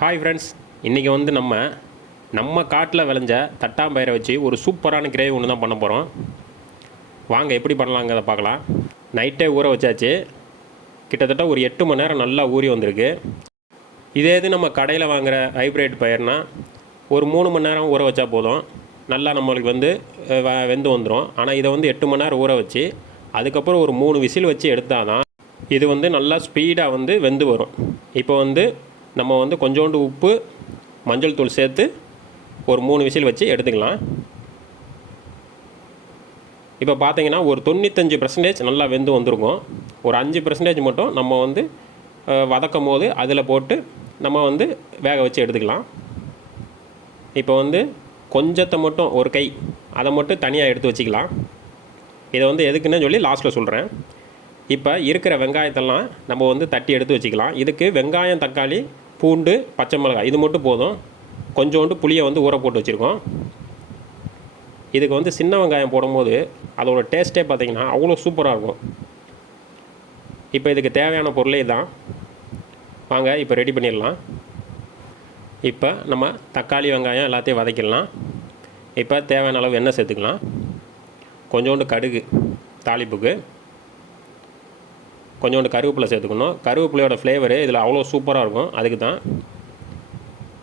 Hi friends, இன்றைக்கி வந்து நம்ம காட்டில் விளைஞ்ச தட்டாம்பயிரை வச்சு ஒரு சூப்பரான கிரேவி ஒன்று தான் பண்ண போகிறோம். வாங்க எப்படி பண்ணலாங்கிறத பார்க்கலாம். நைட்டே ஊற வச்சாச்சு. கிட்டத்தட்ட ஒரு 8 மணி நேரம் நல்லா ஊறி வந்திருக்கு. இதே இது நம்ம கடையில் வாங்குகிற ஹைப்ரிட் பயிர்னால் ஒரு 3 மணி நேரம் ஊற வச்சா போதும், நல்லா நம்மளுக்கு வந்து வெந்து வந்துடும். ஆனால் இதை வந்து 8 மணி நேரம் ஊற வச்சு அதுக்கப்புறம் ஒரு 3 விசில் வச்சு எடுத்தால் தான் இது வந்து நல்லா ஸ்பீடாக வந்து வெந்து வரும். இப்போ வந்து நம்ம வந்து கொஞ்சோண்டு உப்பு, மஞ்சள் தூள் சேர்த்து ஒரு 3 விசில் வச்சு எடுத்துக்கலாம். இப்போ பார்த்தீங்கன்னா ஒரு 95% நல்லா வெந்து வந்திருக்கும். ஒரு 5% மட்டும் நம்ம வந்து வதக்கும் போது அதில் போட்டு நம்ம வந்து வேக வச்சு எடுத்துக்கலாம். இப்போ வந்து கொஞ்சத்தை மட்டும் ஒரு கை அதை மட்டும் தனியாக எடுத்து வச்சுக்கலாம். இதை வந்து எதுக்குன்னு சொல்லி லாஸ்ட்டில் சொல்கிறேன். இப்போ இருக்கிற வெங்காயத்தெல்லாம் நம்ம வந்து தட்டி எடுத்து வச்சுக்கலாம். இதுக்கு வெங்காயம், தக்காளி, பூண்டு, பச்சை மிளகாய் இது மட்டும் போதும். கொஞ்சோண்டு புளியை வந்து ஊற போட்டு வச்சுருக்கோம். இதுக்கு வந்து சின்ன வெங்காயம் போடும்போது அதோடய டேஸ்ட்டே பார்த்திங்கன்னா அவ்வளோ சூப்பராக இருக்கும். இப்போ இதுக்கு தேவையான பொருளே தான். வாங்க இப்போ ரெடி பண்ணிடலாம். இப்போ நம்ம தக்காளி, வெங்காயம் எல்லாத்தையும் வதக்கிடலாம். இப்போ தேவையான அளவு எண்ணெய் சேர்த்துக்கலாம். கொஞ்சோண்டு கடுகு தாளிப்புக்கு, கொஞ்சோண்டு கருவேப்பிலை சேர்த்துக்கணும். கருவேப்பிலையோட ஃப்ளேவரு இதில் அவ்வளோ சூப்பராக இருக்கும். அதுக்கு தான்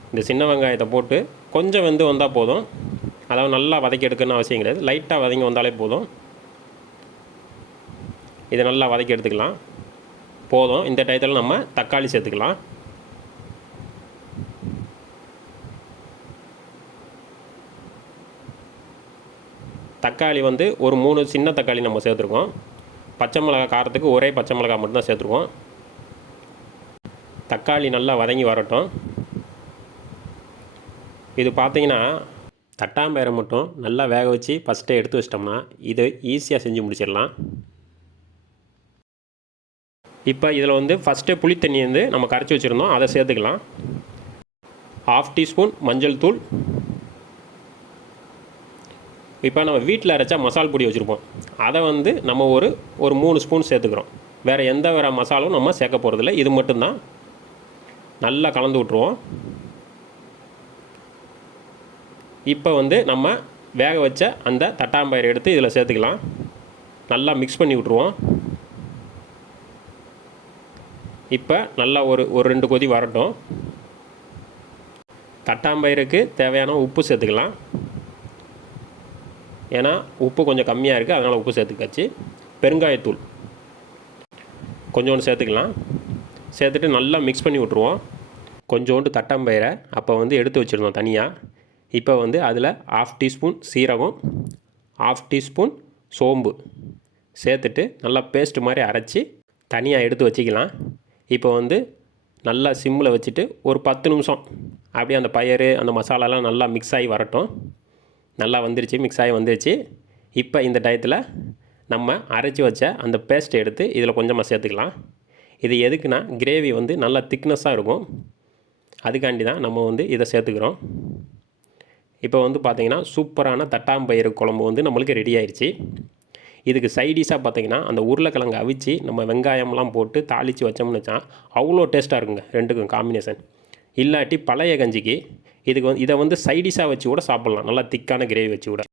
இந்த சின்ன வெங்காயத்தை போட்டு கொஞ்சம் வெந்து வந்தால் போதும். அதாவது நல்லா வதக்கி எடுக்கணும்னு அவசியம் கிடையாது, லைட்டாக வதங்கி வந்தாலே போதும். இதை நல்லா வதக்கி எடுத்துக்கலாம். போதும். இந்த டயத்தில் நம்ம தக்காளி சேர்த்துக்கலாம். தக்காளி வந்து ஒரு 3 சின்ன தக்காளி நம்ம சேர்த்துருக்கோம். பச்சை மிளகாய் காரத்துக்கு ஒரே பச்சை மிளகாய் மட்டும்தான் சேர்த்துருவோம். தக்காளி நல்லா வதங்கி வரட்டும். இது பார்த்திங்கன்னா தட்டாம்பயிரை மட்டும் நல்லா வேக வச்சு ஃபஸ்ட்டே எடுத்து வச்சிட்டோம்னா இது ஈஸியாக செஞ்சு முடிச்சிடலாம். இப்போ இதில் வந்து ஃபஸ்ட்டே புளி தண்ணி வந்து நம்ம கரைச்சி வச்சுருந்தோம், அதை சேர்த்துக்கலாம். 1/2 டீஸ்பூன் மஞ்சள் தூள். இப்போ நம்ம வீட்டில் அரைச்சா மசால் பொடி வச்சுருப்போம், அதை வந்து நம்ம ஒரு 3 ஸ்பூன் சேர்த்துக்கிறோம். வேறு மசாலும் நம்ம சேர்க்க போகிறதில்ல, இது மட்டும்தான். நல்லா கலந்து விட்ருவோம். இப்போ வந்து நம்ம வேக வச்ச அந்த தட்டாம்பயிரை எடுத்து இதில் சேர்த்துக்கலாம். நல்லா மிக்ஸ் பண்ணி விட்ருவோம். இப்போ நல்லா ஒரு 2 கொதி வரட்டும். தட்டாம்பயிருக்கு தேவையான உப்பு சேர்த்துக்கலாம். ஏன்னா உப்பு கொஞ்சம் கம்மியாக இருக்குது, அதனால் உப்பு சேர்த்துக்காச்சு. பெருங்காயத்தூள் கொஞ்சோண்டு சேர்த்துக்கலாம். சேர்த்துட்டு நல்லா மிக்ஸ் பண்ணி விட்ருவோம். கொஞ்சோண்டு தட்டாம்பயிரை அப்போ வந்து எடுத்து வச்சுருந்தோம் தனியாக. இப்போ வந்து அதில் 1/2 டீஸ்பூன் சீரகம், 1/2 டீஸ்பூன் சோம்பு சேர்த்துட்டு நல்லா பேஸ்ட் மாதிரி அரைச்சி தனியாக எடுத்து வச்சுக்கலாம். இப்போ வந்து நல்லா சிம்மில் வச்சுட்டு ஒரு 10 நிமிஷம் அப்படியே அந்த பயிறு அந்த மசாலாலாம் நல்லா மிக்ஸ் ஆகி வரட்டும். நல்லா வந்துருச்சு, மிக்ஸ் ஆகி வந்துருச்சு. இப்போ இந்த டயத்தில் நம்ம அரைச்சி வச்ச அந்த பேஸ்ட்டை எடுத்து இதில் கொஞ்சமாக சேர்த்துக்கலாம். இது எதுக்குன்னா கிரேவி வந்து நல்லா திக்னஸாக இருக்கும், அதுக்காண்டி தான் நம்ம வந்து இதை சேர்த்துக்கிறோம். இப்போ வந்து பார்த்திங்கன்னா சூப்பரான தட்டாம்பயிறு குழம்பு வந்து நம்மளுக்கு ரெடி ஆயிடுச்சு. இதுக்கு சைடிஷாக பார்த்திங்கன்னா அந்த உருளைக்கிழங்கு அவிச்சு நம்ம வெங்காயம்லாம் போட்டு தாளித்து வச்சோம்னு வச்சா அவ்வளோ டேஸ்ட்டாக இருக்குங்க. ரெண்டுக்கும் காம்பினேஷன். இல்லாட்டி பழைய கஞ்சிக்கு இதுக்கு வந்து இதை வந்து சைடிஷாக வச்சு கூட சாப்பிட்லாம், நல்லா திக்கான கிரேவி வச்சு கூட.